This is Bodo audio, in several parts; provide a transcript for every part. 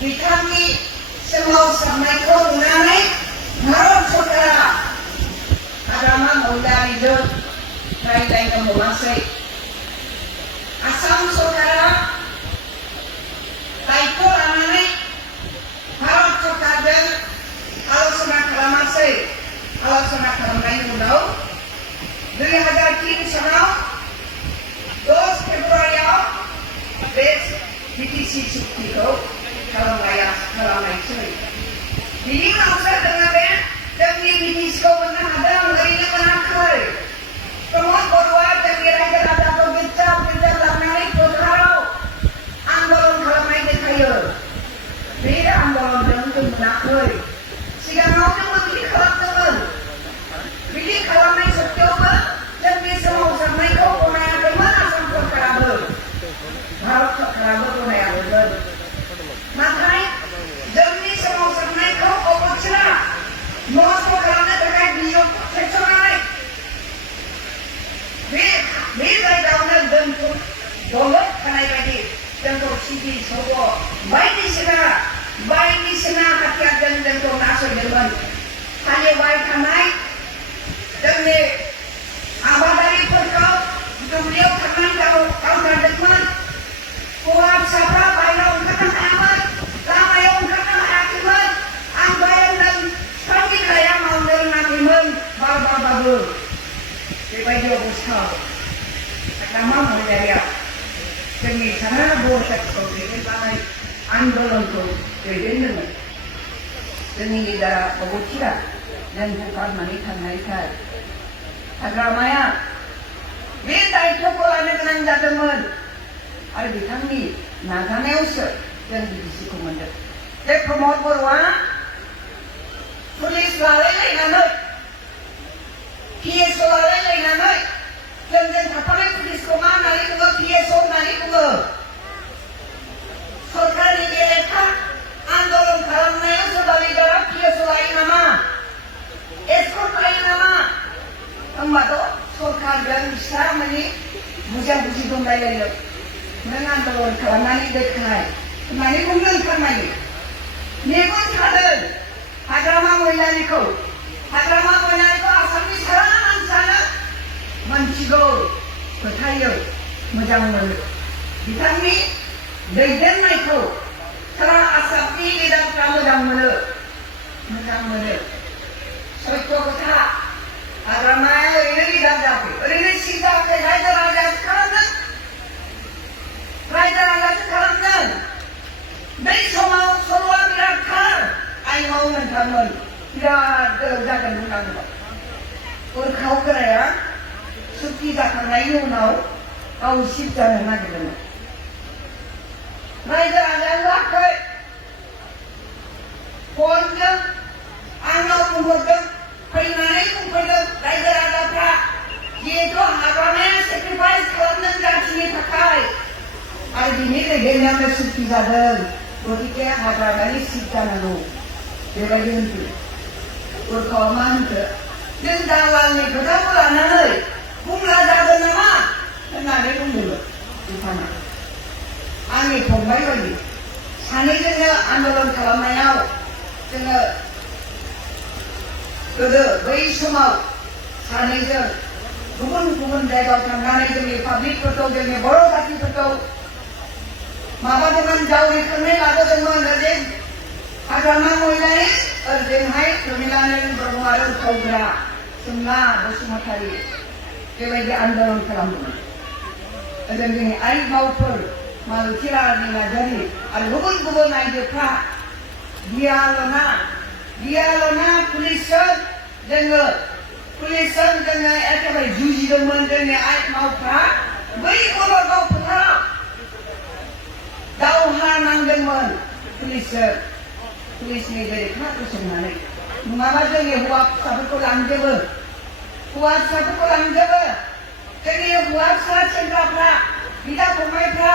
बिथांनि सोमावसारनायखौ नुनानै भारत सरकारा हाग्रामा महिलारिजों रायज्लायनो हमासै। आसाम सरकारा दायित्व लानानै भारत सरकारजों आलोचना खालामासै। आलोचना खालामनायनि उनाव 2003 सनाव 10 फेब्रुआरियाव बे बिटिसि चुक्तिखौ खालामनायसै। बिनि उनावसो जोङो बे जोंनि बिटिसिखौ मोननो हादों, ओरैनो मोनाखै। प्रमद बर'आ जोंनि रायजो राजाखौ गिर्जा लांनानै फोथाराव आन्दलन खालामनाय देखायो। बे आन्दलनजों जों मोनाखै। सिगाङाव जोङो बिदि खालामदोंमोन। बिदि खालामनाय सत्त्वेआवबो जोंनि सोमावसारनायखौ गनायाखैमोन आसाम सरकाराबो, भारत सरकाराबो गनायाखैमोन। नाथाय जोंनि सोमावसारनायखौ अबथिरा नस्थ' खालामनो थाखाय बिजौखौ सेबस'नानै बे जायगायावनो जोंखौ दलद थानाय बायदि जोंखौ सिगि सग' बायदिसिना हाथियारजों जोंखौ नासयदोंमोन। हालेवबाय थानाय जोंनि आबादारिफोरखौ दुब्लियाव थांनानै गावथारदोंमोन। हौवा फिसाफ्रा बायहेरायाव ओंखारनो हायामोन, लामायाव ओंखारनो हायाखैमोन। आं बायदों बिफां बिलाइया मावनो रोङाखैमोन बारबाबो। बेबायदि अबस्थायाव हाग्रामा महिलारिया जोंनि सारा बर' जाथिखौ दैदेननानै आन्दलनखौ दैदेनदोंमोन। जोंनि लिडारा अबथिरा जोंखौ गारनानै थांनायखाय हाग्रामाया बे दायित्वखौ लानो गोनां जादोंमोन आरो बिथांनि नाजानायावसो जों बिटिसिखौ मोनदों। बे प्रमद बर'आ पुलिस लालायलायनानै PSO लालायलायनानै जोंजों थाफानाय पुलिसखौ मा होननानै बुङो? PSO होननानै बुङो। सरकारनि बेरेखा आन्दलन खालामनायाव सोरबा लिडारा PSO लायो नामा? एस्कर्ट लायो नामा? होमबाथ' सरकारजों बिस्रा माने बुजा-बुजि दंलायलायो। नों आन्दलन खालामनानै देखाय होननानै बुंदों फोरमायो। मेगन थादों हाग्रामा महिलारिखौ आसामनि सारा मानसियानो मोनथिगौ, फोथायो, मोजां मोनो। बिथांनि दैदेननायखौ सारा आसामनि लिडारफ्रा मोजां मोनो। सत्य खोथा, हाग्रामाया ओरैनो लिडार जायाखै, ओरैनो सिट जायाखै। रायजो राजासो खालामदों। बै समाव सल'आ बिरादथार। आइनाव मोनथारमोन, बिराद गोलाव जागोन बुंनांगौबा। उरखाव गोराया सुक्ति जाखांनायनि उनाव गाव सिट जानो नागिरदोंमोन। रायजो राजाया होआखै। फनजों आंनाव बुंहरदों, फैनानै बुंफैदों रायजो राजाफ्रा, जिहेथु हाग्रामाया सेक्रिफाइस खालामदों जाथिनि थाखाय आरो बिनि दैदेननायावनो सुक्ति जादों, गतिके हाग्रामानि सिट जानांगौ। बेबायदि होनदों। उरखावा मा होनखो? नों दालालनि खोथाखौ लानानै बुंला जागोन नामा होननानै बुंदोंमोन बिथाङा। आंनि फंबाय बायदि सानैजोंनो आन्दलन खालामनायाव जोङो गोदो बै समाव सानैजों गुबुन गुबुन जायगायाव थांनानै जोंनि पाब्लिकफोरखौ, जोंनि बर' जातिफोरखौ माबादोंमोन, जावरिखांनाय लाबोदोंमोन। ओरै हाग्रामा महिलारि, ओरैहाय प्रमिलानन्द ब्रह्म आरो उरखावग्रा सोमना बसुमतारी बेबायदि आन्दलन खालामदोंमोन। जोंनि आइ मावफोर मालथि रानि नार्जारि आरो गुबुन गुबुन आइजोफ्रा गियालना पुलिसजों जोङो एकेबारे जुजिदोंमोन। जोंनि आइ मावफ्रा बै गलगाव फोथाराव दावहा नांदोंमोन पुलिसजों, पुलिसनि बेरेखा गसंनानै। नङाबा जोंनि हौवा फिसाफोरखौ लांजोबो। जोंनि हौवा फिसा सेंग्राफ्रा, बिदा फंबायफ्रा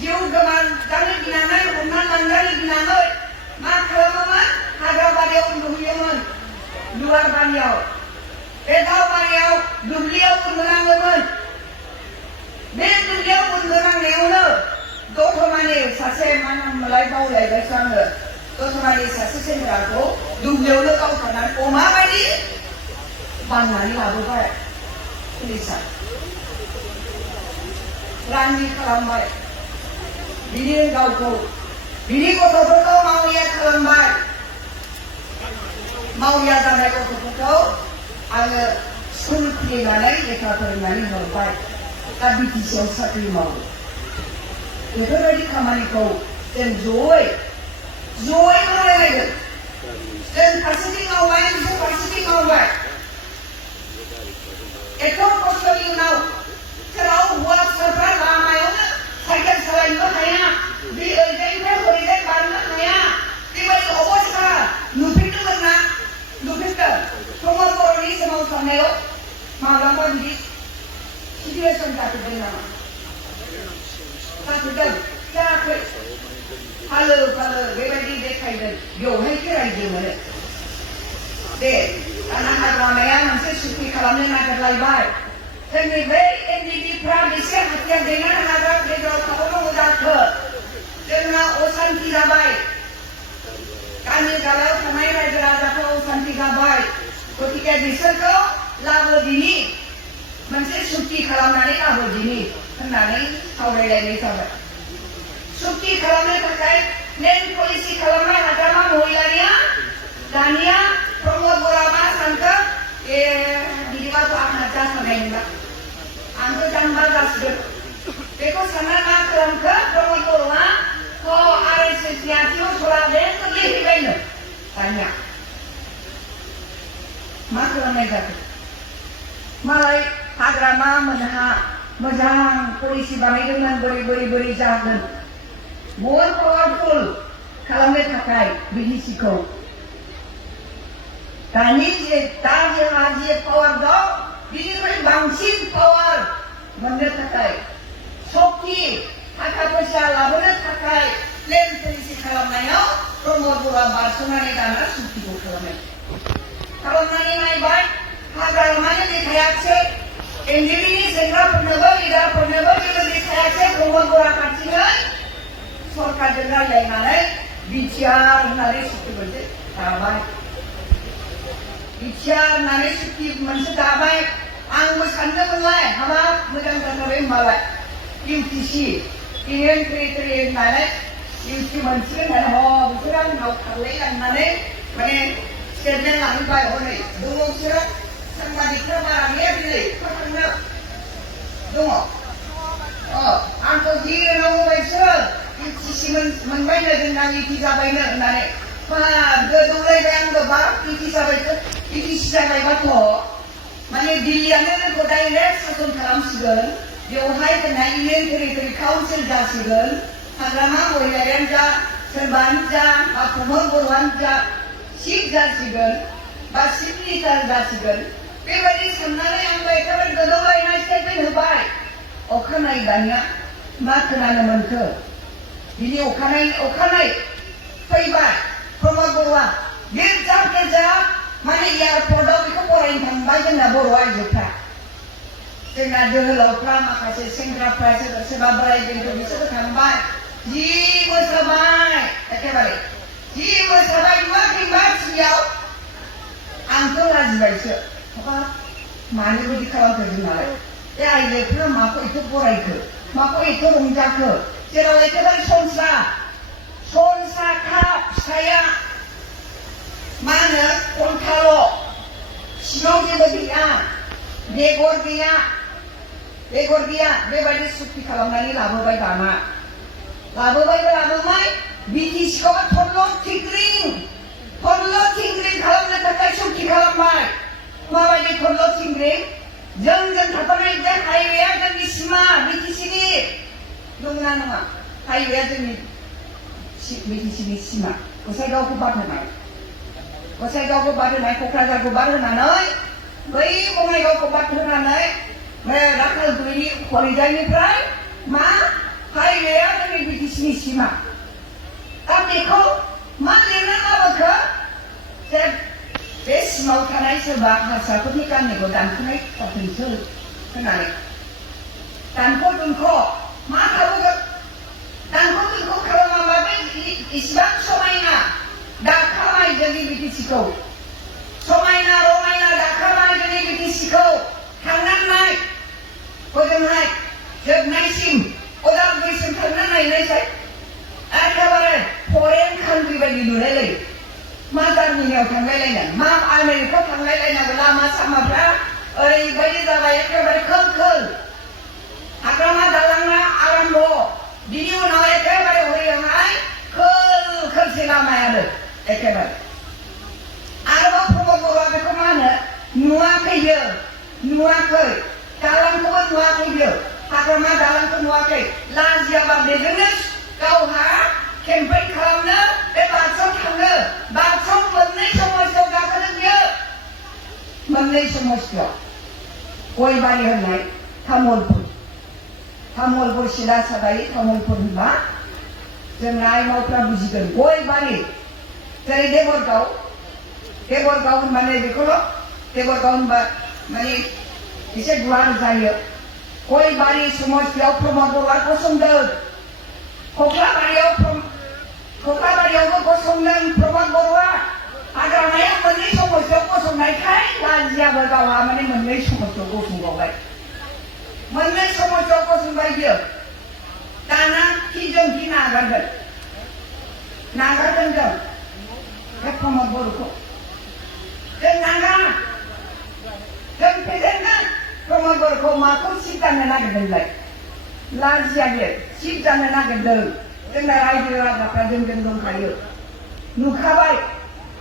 जिउ गोमाजानो गिनानै, हमनानै लांजानो गिनानै मा खालामोमोन? हाग्राबारियाव उन्दुहैयोमोन। दुवारबारियाव, बे दावबारियाव दुब्लियाव उन्दुनाङोमोन। बे दुब्लियाव उन्दुनांनायावनो दतमानि सासे मा नाममोनलाय बावलायबायसो आङो दतमानि सासे सेंग्राखौ दुब्लियावनो गावथारनानै अमा बायदि बांनानै लाबोबाय पुलिसा रान्नि खालामबाय बिनि गावखौ बिनि गथ'फोरखौ मावरिया खालामबाय मावरिया जानाय गथ'फोरखौ आङो स्कुल खुलिनानै लेखा फोरोंनानै हरबाय दा बिटिसिआव साख्रि मावो बेफोरबायदि खामानिखौ जों जयै मावलायलायदों जों फारसेथिं मावबाय बिसोर फारसेथिं मावबाय एथ' खस्थ'नि उनाव जेराव हौवासाफ्रा लामायावनो साइकेल सालायनोबो हाया बे ओरैजायनिफ्राय ओरैजाय बारनो हाया बेबायदि अबस्था नुफेरदों प्रमद बर'नि सोमावसारनायाव माब्लाबा बिदि सिटुवेसन जाफेरदों नामा जाफेरदों जायाखै फालो बेबायदि देखायदों बेवहायसो रायजो मोनो दे दाना हाग्रामाया मोनसे सुक्ति खालामनो नागिरलायबाय जोंनि बै एनडिडिफ्रा बेसे हाथियार दैनानै हाग्रा गेजेराव थाबावनांगौ जाखो जोंना असान्ति जाबाय गामि गालायाव थानाय रायजो राजाखौ असान्ति जाबाय गतिके बिसोरखौ लाबोदिनि मोनसे सुक्ति खालामनानै लाबोदिनि होननानै सावरायलायनाय जाबाय सुक्ति खालामनो थाखाय प्लेन पलिसि खालामनाय हाग्रामा महिलारिया दानिया प्रमद बर'आ मा सानखो बिदिबाथ' आंहा जाथारनाय नंला आंथ' जानबा जासिगोन बेखौ सानना मा खालामखो प्रमद बर'आ RSSनि आथिङाव सलाजों गोग्लैहैबायनो दानिया मा खालामनाय जाखो मालाय हाग्रामा मोनहा मोजां पलिसि बानायदोंमोन बोरै जागोन मोर पावारफुल खालामनो थाखाय बिटिसिखौ दानि दा जोंहा जे पावार दं बिनिफ्राय बांसिन पावार मोननो थाखाय सक्ति थाखा फैसा लाबोनो थाखाय प्लेन पलिसि खालामनायाव प्रमद बर'आ बारस'नानै दाना सुक्तिखौ खालामनानै नायबाय हाग्रामानो देखायाखिसै एनडिडिनि सेंग्राफोरनोबो लिडारफोरनोबो जेबो देखायाखिसै प्रमद बर'आ खाथिङै सरकारजों रायज्लायनानै बिटिआर होननानै सुक्ति मोनसे दाबाय बिटिआर होननानै सुक्ति मोनसे दाबाय आंबो सानदोंमोनलाय हाबाब मोजां जाथारबाय होनबालाय इउटिसि इउनियन टेरिटरि होननानै इउटि मोनसिगोन होननानै बिसोरो आंनाव खारलायलांनानै माने स्टेटमेन्ट लाहैबाय हनै दङ बिसोरो साংবাদিকफ्रा बारा गैया दिनै थांनो दङ आंखौ जि रोंनांगौबाय बिसोरो इउटिसि मोनबायनो जोंना इउटि जाबायनो होननानै गोदौलायबाय आंबो बा इउटि जाबायबाथ' माने दिल्लीयानो जोंखौ डाइरेक्ट सासन खालामसिगोन बेवहाय जोंना इउनियन टेरिटरि काउन्सिल जासिगोन हाग्रामा महिलारियानो जा सोरबानो जा बा प्रमद बर'आनो जा चिफ जासिगोन बा चिफ मिनिस्टार जासिगोन बेबायदि साननानै आंबो एखेबारे गोदौलायनाय स्टेटमेन्ट होबाय अखानायै दानिया मा खोनानो मोनखो बिनि अखानायै फैबाय प्रमद बर'आ गेजा माने एयारपर्टआव बेखौ बरायनो थांबाय जोंना बर' आइजोफ्रा जोंना जोहोलावफ्रा माखासे सेंग्राफ्रा सोरबा बोराय बेन्थ बिसोरबो थांबाय जि मोसाबाय एखेबारे जि मोसाबाय नुवाखैबा टिभियाव आंथ' लाजिबायसो हाबाब मानो बिदि खालामखो जोंनालाय बे आइजोफ्रा माखौ एथ' बरायखो माखौ एथ' रंजाखो जेराव एखेबारे सनस्राखा फिसाया मा होनो खन्थाल' सिङाव जेबो गैया बेगर गैया बेबायदि सुक्ति खालामनानै लाबोबाय दाना लाबोबाय बिटिसिखौबो थरल' थिंग्रिं खालामनो थाखाय सुक्ति खालामबाय माबायदि थरल' थिंग्रिं जों थाथारनाय बे हाइवेआ जोंनि सिमा बिटिसिनि नंगौना नङा हाइवेआ जोंनि बिटिसिनि सिमा गसाइगावखौ बारहोनाय क'क्राझारखौ बारहोनानै बै बङाइगावखौ बारहोनानै राखालगुरिनि हरैजायनिफ्राय मा हाइवेआ जोंनि बिटिसिनि सिमा दा बेखौ मा लिरनो लाबोखो जे बे सिमाव थानाय सोरबा हारसाफोरनि गामिखौ दानख'नाय जाथोंसै होननानै दानख' मा थाबोगोन दानख' दुनख' खालामाबाबो इसिबां समायना दाखाबाय जोंनि बिटिसिखौ समायना रमायना दाखाबाय जोंनि बिटिसिखौ थांनानै नाय हजोंहाय जोबनायसिम उदालगुरिसिम थांना नायनायसाय एखेबारे फरेन कान्ट्रि बायदि नुलायलायो मा जार्मानियाव थांलायलायनाय मा आमेरिकायाव थांलायलायनांगौ लामा सामाफ्रा ओरैबायदि जाबाय एखेबारे खोल खोल हाग्रामा दालांआ आरम्भ बिनि उनाव एखेबारे हरैहाय खोल खोलसै लामायानो एखेबारे आरोबाव प्रमद बर'आ बेखौ मा होनो नुवाखै बियो नुवाखै दालांखौबो नुवाखै बियो हाग्रामा दालांखौ नुवाखै लाजियाबा बेजोंनो गावहा केम्पेइन खालामनो बे बाक्सायाव थाङो बाक्सायाव मोननै समस्तियाव गाखोदों बियो मोननै समस्तियाव गयबारि होननाय तामुलपुर सिदा सादाय तामुलपुर होनबा जों आइ मावफ्रा बुजिगोन गयबारि जेरै देबरगाव होनबा नैबेखौल' देबरगाव होनबा माने एसे गुवार जायो गयबारि समस्तियाव प्रमद बर'आ गसंदों कक्लाबारियावबो गसंदों प्रमद बर'आ हाग्रामायाव मोननै समस्तियाव गसंनायखाय लाजियाबो गावहा माने मोननै समस्तियाव गसंबावबाय मोननै समस्तियाव गसंबाय बियो दाना जों नागारगोन जों बे प्रमद बर'खौ जों नागारा जों फेजेनगोन प्रमद बर'खौ माखौ सिट जानो नागिरदोंलाय लाजिया बे सिट जानो नागिरदों जोंना रायजो राजाफ्रा जोंजों दंखायो नुखाबाय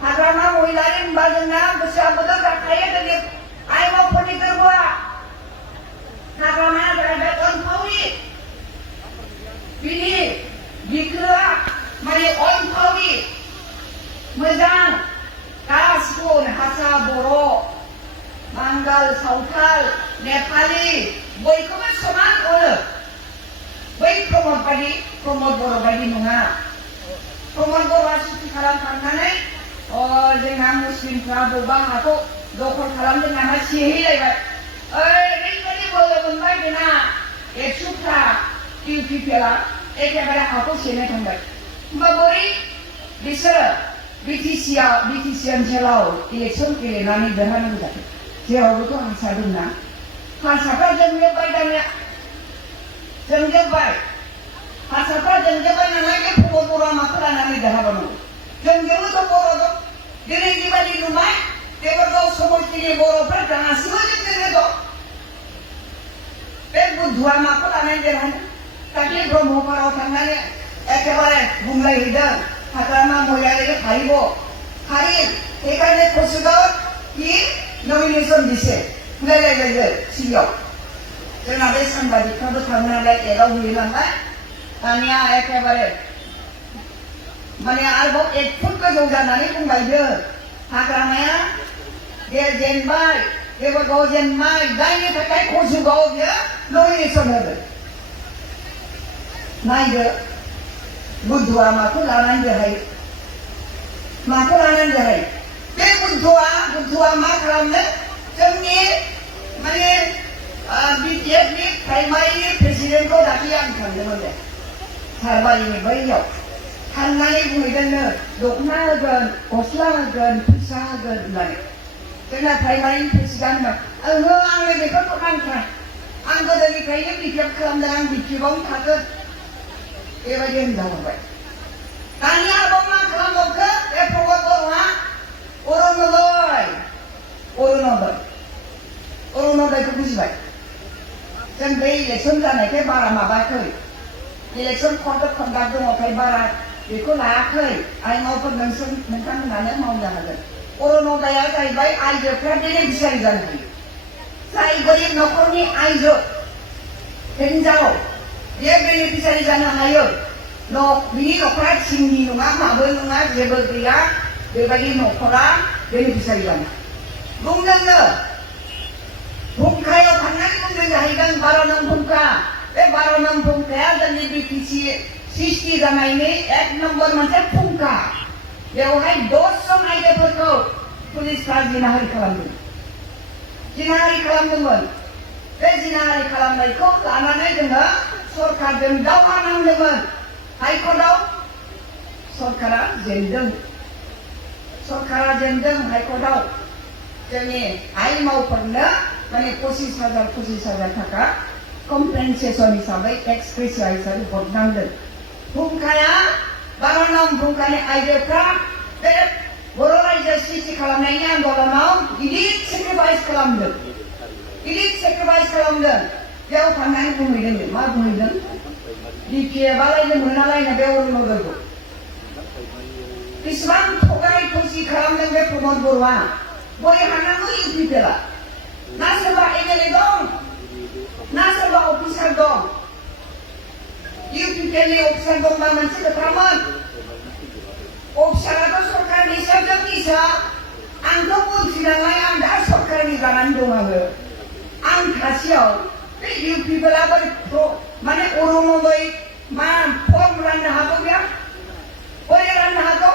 हाग्रामा महिलारि होनबा जोंना गोसोआ बोदोर जाखायो जोंनि आइ मावफोरनि गोरबोआ हाग्रामाया जाहैबाय अनफावरि बिनि बिखोआ माने अनफावरि मोजां गासिबो हारसा बर' बांगाल सावथाल नेपालि बयखौबो समान अनो बै प्रमद बर' बायदि नङा प्रमद बर'आ सुथि खालामखांनानै जोंना मुस्लिमफ्रा बबेबा हाखौ दखल खालामदों नामा सेहैलायबाय ओरैबायदि बोलो मोनबाय बेना एबसुफ्रा इउपिपिएलआ एखेबारे हाखौ सेनो थांबाय होमबा बोरै बिसोरो बिटिसि ओनसोलाव इलेक्सन गेलेनानै देरहानांगौ जादों जेरावबोथ' हारसा दंना हारसाफ्रा जोंजोब्बाय दानिया जोंजोब्बाय हारसाफ्रा जोंजोब्बाय नालाय बे प्रमद बर'आ माखौ लानानै देरहाबावनांगौ जोंजोंबोथ' बर' दं दिनै जिबायदि नुबाय देबरगाव समस्तिनि बर'फ्रा गासिबो जोंजोंनो दं बे बुद्धुआ माखौ लानानै देरहानो दाख्लि ब्रह्मपाराव थांनानै एखेबारे बुंलायहैदों हाग्रामा महिलारि हारिब সেইকাৰণে কচুগাঁৱত কি নমিনেশ্যন দিছে बुंलायलायलायो टिभियाव जोंना बे साংबादिकफ्राबो थाङो नालाय एदाव होयो नालाय दानिया एखेबारे माने आरोबाव 1 फुट गोजौ जानानै बुंबायनो हाग्रामाया जेनबाय देबरगाव जेनबाय जायनि थाखाय कचुगाँवाव बियो नमिनेशन होगोन नायदो बुद्धुआ माखौ लानानै देरहायो बे बुद्धुआ मा खालामनो जोंनि माने बिटिएफनि प्राइमारि प्रेसिडेन्टखौ दाख्लै आं थांदोंमोन दे सारबारिनि बैयाव थांनानै बुंहैदोंनो दखना होगोन गस्ला होगोन फैसा होगोन होननानै जोंना प्राइमारि प्रेसिडेन्ट ओहो आंनो बेफोरखौ नांथारा आं गोदोनिफ्रायनो बिटिएफ खालामदों आं बिटिएफआवनो थागोन बेबायदि होनजाहरबाय दानिया आरोबाव मा खालामबावखो बे प्रमद बर'आ अरुणोदयखौ बुजिबाय जों बे इलेक्सन जानायखाय बारा माबाखै इलेक्सन कन्डाक्ट दङखाय बारा बेखौ लायाखै आइ मावफोर नोंथांमोनानो मावनो हागोन अरुणोदयआ जाहैबाय आइजोफ्रा बेनिफिसियारि जानो हायो जाय गोरिब न'खरनि आइजो हिनजाव बियो बेनिफिसियारि जानो हायो बिनि न'खरा थिंनि नङा माबो नङा जेबो गैया बेबायदि न'खरा बेनिफिसियारि जानो बुंदोंनो भुमखायाव थांनानै बुंदों जाहैदों 12 नं भुमखा बे 12 नं भुमखाया जोंनि बिटिसि सृष्टि जानायनि 1 नम्बर मोनसे फुंखा बेवहाय 10 जन आइजोफोरखौ पुलिसफ्रा जिनाहारि खालामदोंमोन बे जिनाहारि खालामनायखौ लानानै जोङो सरकारजों दावहा नांदोंमोन हाइकर्टआव सरकारा जेनदों हाइकर्टआव जोंनि आइ मावफोरनो माने 25,000 थाखा कम्पेनसेसन हिसाबै टेक्स फैसा हिसाबै हरनांदों। भुमखाया 12 नं भुमखानि आइजोफ्रा बे बर' रायजो सृष्टि खालामनायनि आन्दलनाव गिदिर सेक्रिफाइस खालामदों। बेयाव थांनानै बुंहैदों मा बुंहैदों DPF आलायनो मोनालायनो बे अरुणोदयखौ बेसेबां थगाय थसि खालामदों बे प्रमद बर'आ। बय हानांगौ UPPL ना सोरबा MLA दं ना सोरबा अफिसार दं। UPPL नि अफिसार दंबा मोनसे खोथामोन अफिसाराथ' सरकारनि जोंनिसो आंथ' बुजियो नालाय आं दा सरकारनि जानानै दं आं थासेयाव बे UPPL आ माने अरुणोदय मा फर्म राननो हागौ बेयाव बोरै राननो हागौ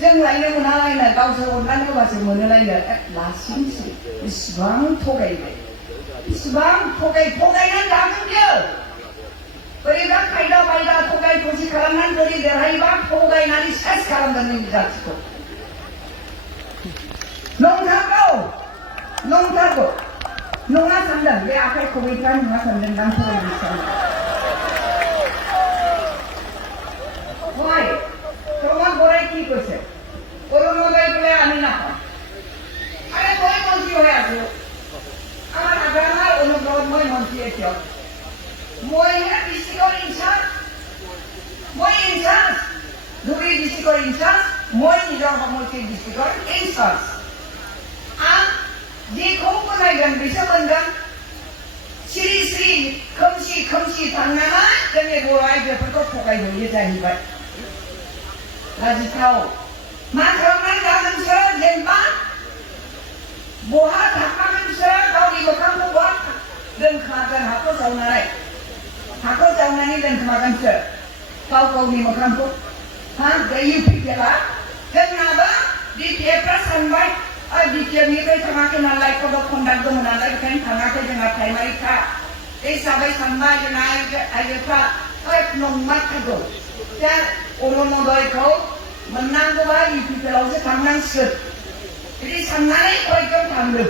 जों लायनो मोनालायनो गावसोर अननानै होबासो मोनोलायनो लासिंसि बेसेबां थगायबाय बेसेबां थगायनानै जागोन बियो बोरैबा खायदा बायदा थगाय थसि खालामनानै बोरै देरहायोबा थगायनानै सेस खालामगोन नोंनि जाथिखौ नंथारगौ नङा सानदों बे आखाइ खबैफ्रा नङा सानदों दां थगायनो सानदों হয় তোমার বড়াই কি করছে অরুণোদয় বলে আমি না আরে কই মন্ত্রী হয়ে আছো আমার আগ্রামার অনুগ্রহময় মন্ত্রী এসে মই ডিস্ট্রিক্টর ইনচার্জ ধুবুৰী ডিস্ট্রিক্টর ইনচার্জ মই নিজৰ সমষ্টিৰ ডিস্ট্রিক্টর ইনচার্জ आं जेखौ बुजायगोन बिसोर मोनगोन सिरि खोमसि थांनानै जोंनि बर' आइजोफोरखौ थगायहैयो जाहैबाय लाजिथाव मा खालामनानै जागोनसो जेनेबा बहा थाखागोनसो गावनि मोखांखौ बहा दोनखागोन हाखौ जावनानै दोनखागोनसो गावनि मोखांखौ बे UPPL आ जोंनाबो DPF सानबाय DPF निफ्राय थाङाखै नालाय कड अफ कन्डाक्ट दङ नालाय बेखायनो थाङाखै जोंहा प्राइमारिखा बे हिसाबै सानबाय जोंना आइजोफ्रा नंमारखागौ दा अरुणोदयखौ मोननांगौबा UPPL आवसो थांनांसिगोन बिदि साननानै बयबो थांदों